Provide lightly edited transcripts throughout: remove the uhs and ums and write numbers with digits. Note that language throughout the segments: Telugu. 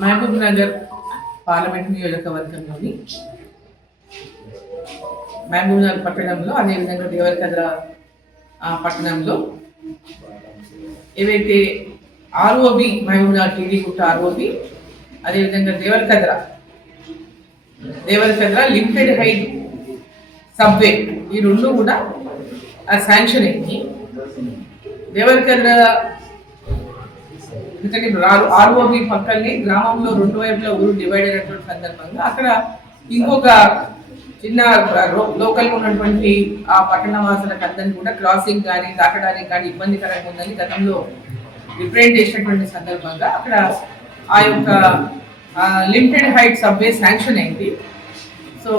మహబూబ్ నగర్ పార్లమెంట్ నియోజకవర్గంలోని మహబూబ్ నగర్ పట్టణంలో అదేవిధంగా దేవరకద్ర పట్టణంలో ఏవైతే ఆర్ఓబి మహబూబ్ నగర్ టీడీ గుట్ట ఆర్ఓబి అదేవిధంగా దేవరకద్ర లిమిటెడ్ హైట్ సబ్వే ఈ రెండు కూడా శాంక్షన్ అయింది. దేవరకద్ర ఎందుకంటే ఆర్ఓబి పక్కనే గ్రామంలో రెండు వైపులా ఊరు డివైడ్ అయినటువంటి సందర్భంగా అక్కడ ఇంకొక చిన్న లోకల్ ఉన్నటువంటి ఆ పట్టణ వాసులకు అందరినీ కూడా క్రాసింగ్ కానీ దాటడానికి కానీ ఇబ్బందికరంగా ఉందని గతంలో రిప్రజెంట్ చేసినటువంటి సందర్భంగా అక్కడ ఆ యొక్క లిమిటెడ్ హైట్ సబ్వే శాంక్షన్ అయింది. సో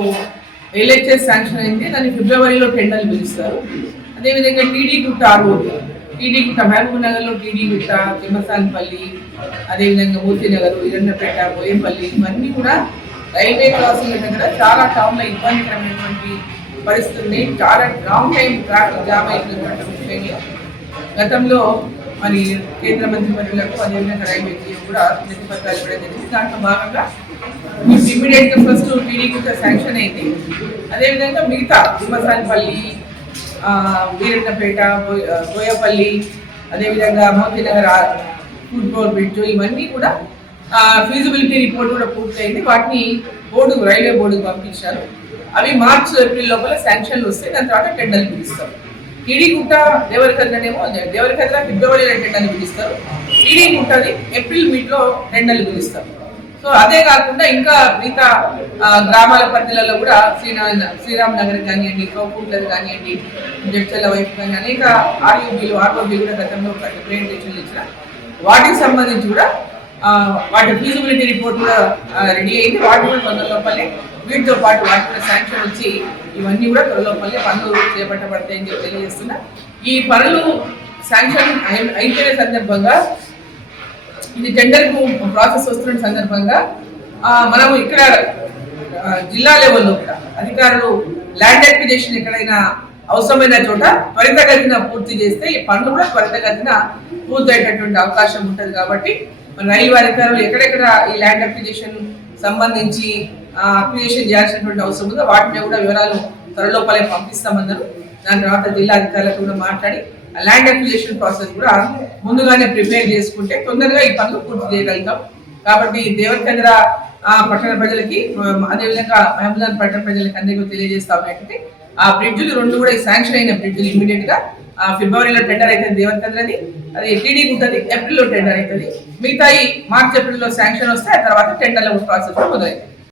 ఎల్హెచ్ఎస్ శాంక్షన్ అయింది. దాన్ని ఫిబ్రవరిలో టెండర్లు పిలుస్తారు. అదేవిధంగా టీడీ గుట్ట ఆర్ఓబి టీడీ గుట్ట మహబూబ్ నగర్లో టీడీ గుట్ట తిమ్మసాన్పల్లి అదేవిధంగా మూర్తినగర్ ఇరండపేట బోయంపల్లి ఇవన్నీ కూడా రైల్వే క్రాసింగ్ దగ్గర చాలా టౌన్లో ఇబ్బందికరమైనటువంటి పరిస్థితుల్ని చాలా లాంగ్ టైం ట్రాఫిక్ జామ్ అయినటువంటి విషయంలో గతంలో మరి కేంద్ర మంత్రి వర్యులకు అదేవిధంగా రైల్వే కూడా ప్రతిపత్రాలు ఇవ్వడం జరిగింది. దాంట్లో భాగంగా ఇమ్మీడియట్గా ఫస్ట్ టీడీ గుట్ట శాంక్షన్ అయింది. అదేవిధంగా మిగతా తిమ్మసాన్పల్లి వీరన్నపేట బోయపల్లి అదేవిధంగా మోతీనగర్ ఫుట్బాల్ బ్రిడ్జ్ ఇవన్నీ కూడా ఫీజిబిలిటీ రిపోర్ట్ కూడా పూర్తయింది. వాటిని రైల్వే బోర్డుకు పంపించారు. అవి మార్చ్ ఏప్రిల్ లోపల శాంక్షన్లు వస్తాయి. దాని తర్వాత టెండర్లు పిలుస్తారు. టీడీ గుట్ట దేవరకద్రనేమో దేవరకద్ర ఫిబ్రవరిలో టెండర్లు పిలుస్తారు. టీడీ గుట్టది ఏప్రిల్ మీట్లో టెండర్లు పిలుస్తారు. సో అదే కాకుండా ఇంకా మిగతా గ్రామాల పరిధిలలో కూడా శ్రీరామ్ నగర్ కానివ్వండి, కోకుంట్లది కానివ్వండి, జడ్చల్ల వైపు కానీ అనేక ఆర్ఓబి కూడా గతంలో రిప్రజెంటేషన్లు ఇచ్చిన వాటికి సంబంధించి కూడా వాటి ఫీజిబిలిటీ రిపోర్ట్ కూడా రెడీ అయింది. వాటి కూడా తొందరలోపలే వీటితో పాటు వాటి కూడా శాంక్షన్ వచ్చి ఇవన్నీ కూడా త్వరలోపలే పనులు చేపట్టబడతాయని చెప్పి తెలియజేస్తున్నా. ఈ పనులు శాంక్షన్ అయిపోయిన సందర్భంగా ఇది టెండర్కు ప్రాసెస్ వస్తున్న సందర్భంగా మనం ఇక్కడ జిల్లా లెవెల్లో కూడా అధికారులు ల్యాండ్ అక్విజిషన్ ఎక్కడైనా అవసరమైన చోట త్వరితగతిన పూర్తి చేస్తే ఈ పనులు కూడా త్వరితగతిన పూర్తయ్యేటటువంటి అవకాశం ఉంటుంది. కాబట్టి రైల్వే అధికారులు ఎక్కడెక్కడ ఈ ల్యాండ్ అక్విజిషన్ సంబంధించి అక్విజిషన్ చేయాల్సినటువంటి అవసరం ఉందో వాటిని కూడా వివరాలు త్వరలోపలే పంపిస్తామన్నారు. దాని తర్వాత జిల్లా అధికారులతో కూడా మాట్లాడి ల్యాండ్ అక్విజిషన్ ప్రాసెస్ కూడా ముందుగానే ప్రిపేర్ చేసుకుంటే తొందరగా ఈ పనులు పూర్తి చేయగలుగుతాం. కాబట్టి దేవరకద్ర పట్టణ ప్రజలకి అదేవిధంగా మహబూబ్ నగర్ పట్టణ ప్రజలకి అందరికీ తెలియజేస్తాం ఏంటంటే ఆ బ్రిడ్జ్లు రెండు కూడా శాంక్షన్ అయిన బ్రిడ్జ్లు ఇమీడియట్ గా ఫిబ్రవరిలో టెండర్ అవుతుంది దేవరకద్రది, అది టీడీ ఉంటుంది ఏప్రిల్లో టెండర్ అవుతుంది. మిగతా మార్చ్ ఏప్రిల్లో శాంక్షన్ వస్తే ఆ తర్వాత టెండర్ల ప్రాసెస్ మొదలవుతుంది.